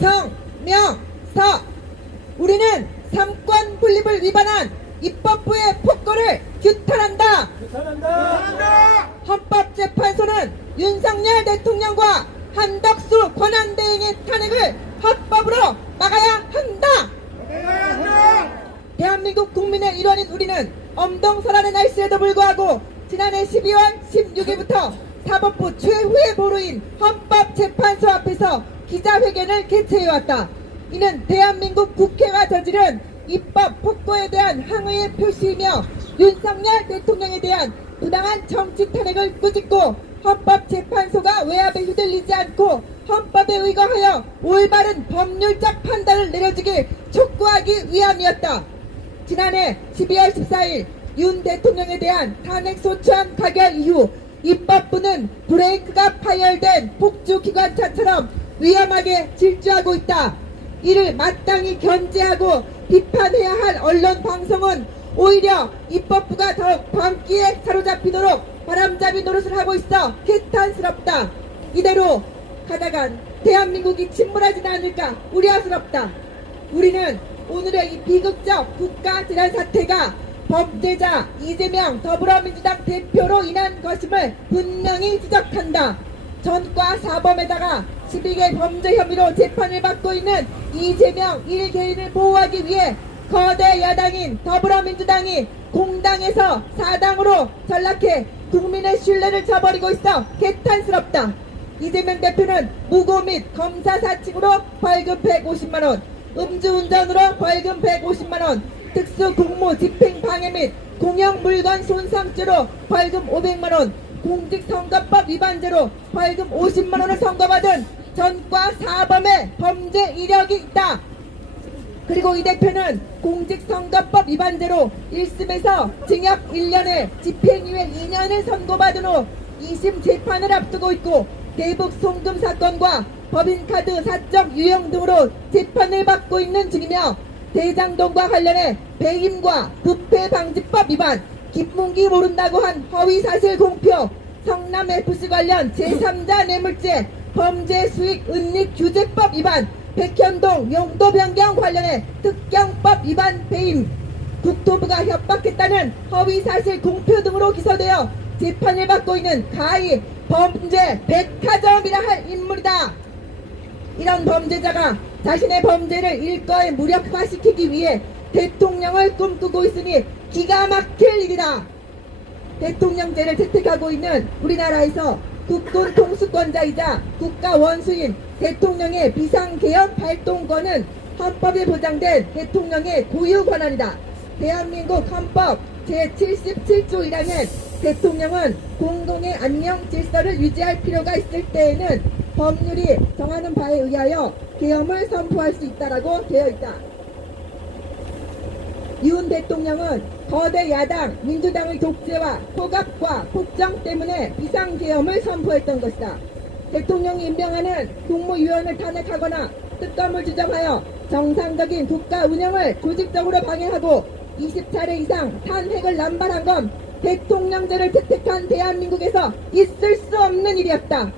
성, 명, 서. 우리는 삼권 분립을 위반한 입법부의 폭거를 규탄한다. 헌법재판소는 윤석열 대통령과 한덕수 권한대행의 탄핵을 헌법으로 막아야 한다. 대한민국 국민의 일원인 우리는 엄동설하는 날씨에도 불구하고 지난해 12월 16일부터 사법부 최후의 보루인 헌법재판소 앞에서 기자회견을 개최해왔다. 이는 대한민국 국회가 저지른 입법 폭거에 대한 항의의 표시이며 윤석열 대통령에 대한 부당한 정치 탄핵을 꾸짖고 헌법재판소가 외압에 휘둘리지 않고 헌법에 의거하여 올바른 법률적 판단을 내려주길 촉구하기 위함이었다. 지난해 12월 14일 윤 대통령에 대한 탄핵소추안 가결 이후 입법부는 브레이크가 파열된 폭주기관차처럼 위험하게 질주하고 있다. 이를 마땅히 견제하고 비판해야 할 언론 방송은 오히려 입법부가 더욱 광기에 사로잡히도록 바람잡이 노릇을 하고 있어 개탄스럽다. 이대로 가다간 대한민국이 침몰하지는 않을까 우려스럽다. 우리는 오늘의 이 비극적 국가재난 사태가 범죄자 이재명 더불어민주당 대표로 인한 것임을 분명히 지적한다. 전과 사범에다가 12개 범죄 혐의로 재판을 받고 있는 이재명 1개인을 보호하기 위해 거대 야당인 더불어민주당이 공당에서 사당으로 전락해 국민의 신뢰를 저버리고 있어 개탄스럽다. 이재명 대표는 무고 및 검사 사칭으로 벌금 150만원, 음주운전으로 벌금 150만원, 특수공무 집행방해 및 공영물건 손상죄로 벌금 500만원, 공직선거법 위반죄로 벌금 50만원을 선고받은 전과 사범의 범죄 이력이 있다. 그리고 이 대표는 공직선거법 위반죄로 1심에서 징역 1년에 집행유예 2년을 선고받은 후 2심 재판을 앞두고 있고 대북 송금 사건과 법인카드 사적 유형 등으로 재판을 받고 있는 중이며 대장동과 관련해 배임과 부패방지법 위반, 김문기 모른다고 한 허위사실 공표, 성남FC 관련 제3자 뇌물죄, 범죄 수익 은닉 규제법 위반, 백현동 용도 변경 관련해 특경법 위반 배임, 국토부가 협박했다는 허위사실 공표 등으로 기소되어 재판을 받고 있는 가히 범죄 백화점이라 할 인물이다. 이런 범죄자가 자신의 범죄를 일거에 무력화시키기 위해 대통령을 꿈꾸고 있으니 기가 막힐 일이다. 대통령제를 채택하고 있는 우리나라에서 국군 통수권자이자 국가 원수인 대통령의 비상개헌 발동권은 헌법에 보장된 대통령의 고유 권한이다. 대한민국 헌법 제77조 1항엔 대통령은 공공의 안녕 질서를 유지할 필요가 있을 때에는 법률이 정하는 바에 의하여 계엄을 선포할 수 있다라고 되어 있다. 윤 대통령은 거대 야당 민주당의 독재와 포갑과 폭정 때문에 비상계엄을 선포했던 것이다. 대통령이 임명하는 국무위원을 탄핵하거나 특검을 주장하여 정상적인 국가 운영을 조직적으로 방해하고 20차례 이상 탄핵을 남발한 건 대통령제를 채택한 대한민국에서 있을 수 없는 일이었다.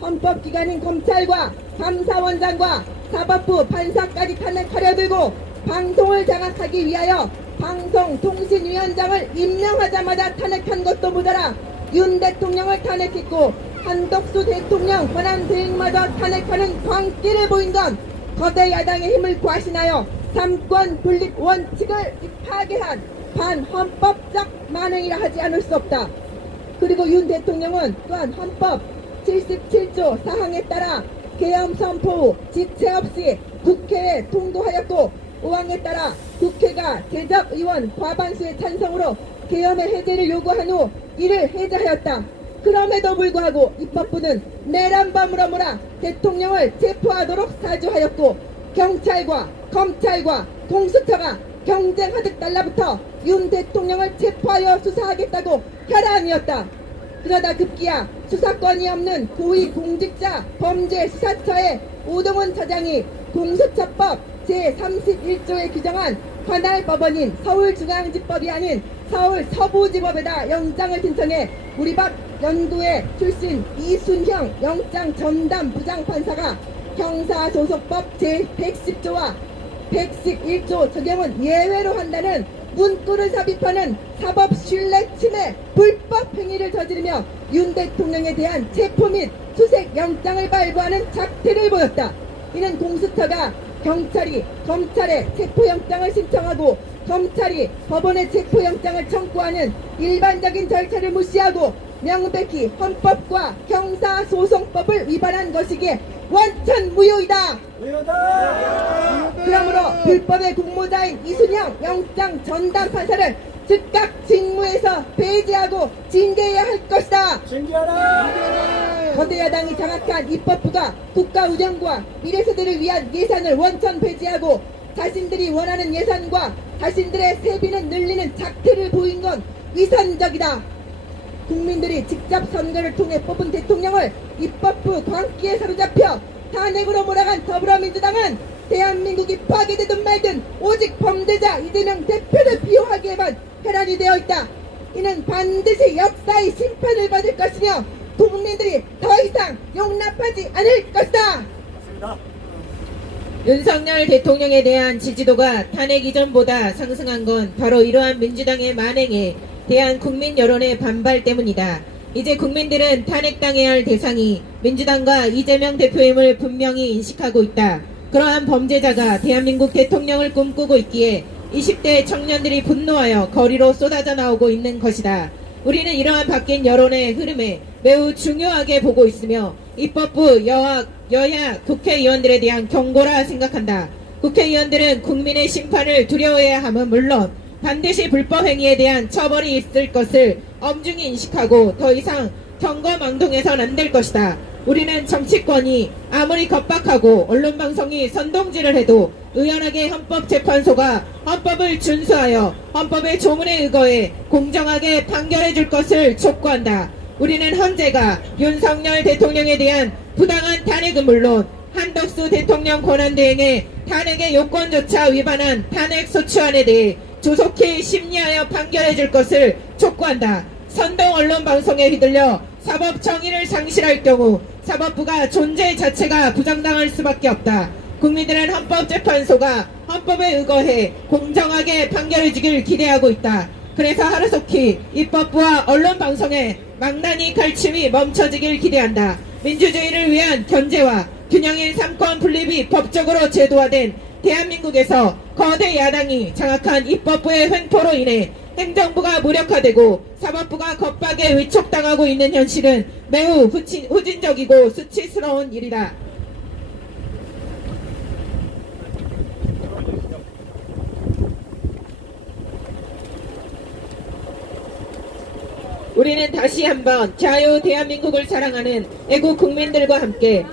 헌법기관인 검찰과 감사원장과 사법부 판사까지 탄핵하려 들고 방송을 장악하기 위하여 방송통신위원장을 임명하자마자 탄핵한 것도 모자라 윤 대통령을 탄핵했고 한덕수 대통령 권한대행마저 탄핵하는 광기를 보인 건 거대 야당의 힘을 과신하여 삼권 분립 원칙을 파괴한 반헌법적 만행이라 하지 않을 수 없다. 그리고 윤 대통령은 또한 헌법 77조 4항에 따라 계엄 선포 후 지체 없이 국회에 통보하였고 5항에 따라 국회가 대접 의원 과반수의 찬성으로 계엄의 해제를 요구한 후 이를 해제하였다. 그럼에도 불구하고 입법부는 내란범으로 몰아 대통령을 체포하도록 사주하였고 경찰과 검찰과 공수처가 경쟁하듯 달라붙어 윤 대통령을 체포하여 수사하겠다고 혈안이었다. 그러다 급기야 수사권이 없는 고위공직자 범죄수사처의 오동훈 차장이 공수처법 제31조에 규정한 관할 법원인 서울중앙지법이 아닌 서울서부지법에다 영장을 신청해 우리 박 연구회 출신 이순형 영장 전담 부장판사가 형사소송법 제110조와 111조 적용은 예외로 한다는 문구를 삽입하는 사법신뢰 침해 불법 행위를 저지르며 윤 대통령에 대한 체포 및 수색영장을 발부하는 작태를 보였다. 이는 공수처가 경찰이 검찰에 체포영장을 신청하고 검찰이 법원에 체포영장을 청구하는 일반적인 절차를 무시하고 명백히 헌법과 형사소송법을 위반한 것이기에 원천 무효이다. 그러므로 불법의 공모자인 이순영 영장 전담 판사를 즉각 직무에서 배제하고 징계해야 할 것이다. 거대 야당이 장악한 입법부가 국가 운영과 미래 세대를 위한 예산을 원천 배제하고 자신들이 원하는 예산과 자신들의 세비는 늘리는 작태를 보인 건 위선적이다. 국민들이 직접 선거를 통해 뽑은 대통령을 입법부 광기에 사로잡혀 탄핵으로 몰아간 더불어민주당은 대한민국이 파괴되든 말든 오직 범죄자 이재명 대표를 비호하기에만 혈안이 되어 있다. 이는 반드시 역사의 심판을 받을 것이며 국민들이 더 이상 용납하지 않을 것이다. 맞습니다. 윤석열 대통령에 대한 지지도가 탄핵 이전보다 상승한 건 바로 이러한 민주당의 만행에 대한 국민 여론의 반발 때문이다. 이제 국민들은 탄핵당해야 할 대상이 민주당과 이재명 대표임을 분명히 인식하고 있다. 그러한 범죄자가 대한민국 대통령을 꿈꾸고 있기에 20대 청년들이 분노하여 거리로 쏟아져 나오고 있는 것이다. 우리는 이러한 바뀐 여론의 흐름에 매우 중요하게 보고 있으며 입법부, 여야 국회의원들에 대한 경고라 생각한다. 국회의원들은 국민의 심판을 두려워해야 함은 물론 반드시 불법 행위에 대한 처벌이 있을 것을 엄중히 인식하고 더 이상 경거망동해선 안 될 것이다. 우리는 정치권이 아무리 겁박하고 언론방송이 선동질을 해도 의연하게 헌법재판소가 헌법을 준수하여 헌법의 조문에 의거해 공정하게 판결해 줄 것을 촉구한다. 우리는 헌재가 윤석열 대통령에 대한 부당한 탄핵은 물론 한덕수 대통령 권한대행의 탄핵의 요건조차 위반한 탄핵소추안에 대해 조속히 심리하여 판결해 줄 것을 촉구한다. 선동 언론방송에 휘둘려 사법 정의를 상실할 경우 사법부가 존재 자체가 부정당할 수밖에 없다. 국민들은 헌법재판소가 헌법에 의거해 공정하게 판결해 주길 기대하고 있다. 그래서 하루속히 입법부와 언론방송의 망나니 칼춤이 멈춰지길 기대한다. 민주주의를 위한 견제와 균형인 삼권 분립이 법적으로 제도화된 대한민국에서 거대 야당이 장악한 입법부의 횡포로 인해 행정부가 무력화되고 사법부가 겁박에 위촉당하고 있는 현실은 매우 후진적이고 수치스러운 일이다. 우리는 다시 한번 자유 대한민국을 사랑하는 애국 국민들과 함께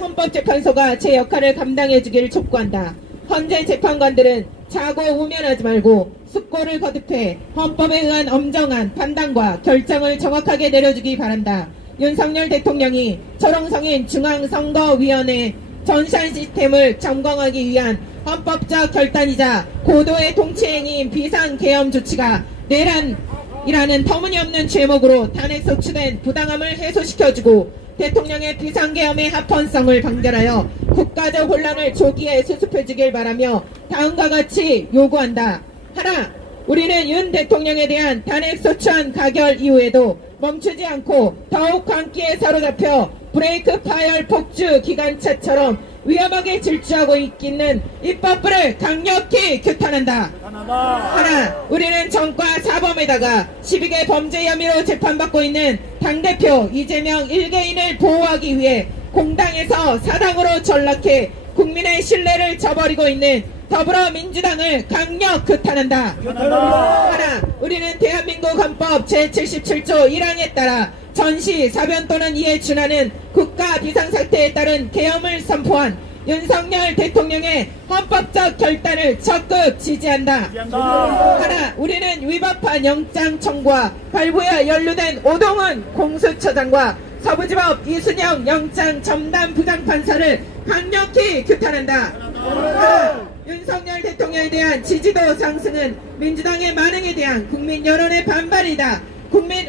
헌법재판소가 제 역할을 감당해 주기를 촉구한다. 헌재 재판관들은 자고 우면하지 말고 숙고를 거듭해 헌법에 의한 엄정한 판단과 결정을 정확하게 내려주기 바란다. 윤석열 대통령이 철옹성인 중앙선거위원회 전산 시스템을 점검하기 위한 헌법적 결단이자 고도의 통치행위인 비상계엄 조치가 내란이라는 터무니없는 제목으로 탄핵소추된 부당함을 해소시켜주고 대통령의 비상계엄의 합헌성을 방결하여 국가적 혼란을 조기에 수습해주길 바라며 다음과 같이 요구한다. 하나, 우리는 윤 대통령에 대한 탄핵소추안 가결 이후에도 멈추지 않고 더욱 광기에 사로잡혀 브레이크 파열 폭주 기관차처럼 위험하게 질주하고 있는 입법부를 강력히 규탄한다. 하나, 우리는 정과 사범에다가 12개 범죄 혐의로 재판받고 있는 당대표 이재명 1개인을 보호하기 위해 공당에서 사당으로 전락해 국민의 신뢰를 저버리고 있는 더불어민주당을 강력 규탄한다. 하나, 우리는 대한민국 헌법 제77조 1항에 따라 전시, 사변 또는 이에 준하는 국가 비상사태에 따른 계엄을 선포한 윤석열 대통령의 헌법적 결단을 적극 지지한다. 하나, 우리는 위법한 영장 청구와 발부에 연루된 오동훈 공수처장과 서부지법 이순영 영장 전담 부장판사를 강력히 규탄한다. 하나, 윤석열 대통령에 대한 지지도 상승은 민주당의 만행에 대한 국민 여론의 반발이다.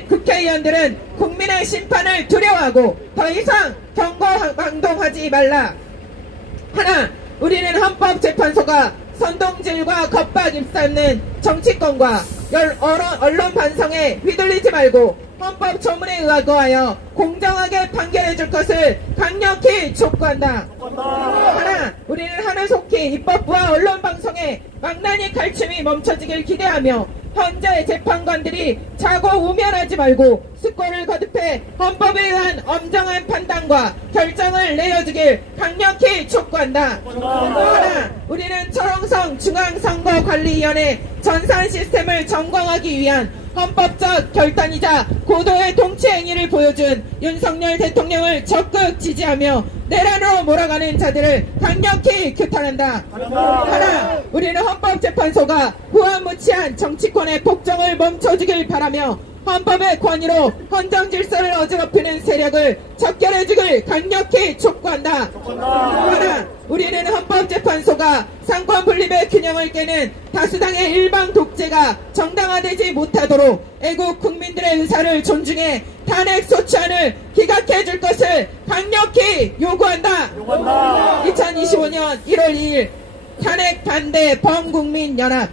국회의원들은 국민의 심판을 두려워하고 더 이상 경고망동하지 말라. 하나, 우리는 헌법재판소가 선동질과 겁박 입삼는 정치권과 언론 반성에 휘둘리지 말고 헌법 조문에 의하여 공정하게 판결해 줄 것을 강력히 촉구한다. 하나, 우리는 하루속히 입법부와 언론 방송에 망나니 칼춤이 멈춰지길 기대하며 현재 재판관들이 자고 우면하지 말고 수권을 거듭해 헌법에 의한 엄정한 판단과 결정을 내려주길 강력히 촉구한다. 하나, 우리는 철옹성 중앙선거관리위원회 전산 시스템을 점검하기 위한 헌법적 결단이자 고도의 통치 행위를 보여준 윤석열 대통령을 적극 지지하며 내란으로 몰아가는 자들을 강력히 규탄한다. 하나, 우리는 헌법재판소가 후한무치한 정치권의 폭정을 멈춰주길 바라며 헌법의 권위로 헌정질서를 어지럽히는 세력을 척결해주길 강력히 촉구한다. 하나, 우리는 헌법재판소가 상권 분립의 균형을 깨는 다수당의 일방 독재가 정당화되지 못하도록 애국 국민들의 의사를 존중해 탄핵 소추안을 기각해 줄 것을 강력히 요구한다. 2025년 1월 2일 탄핵 반대 범국민연합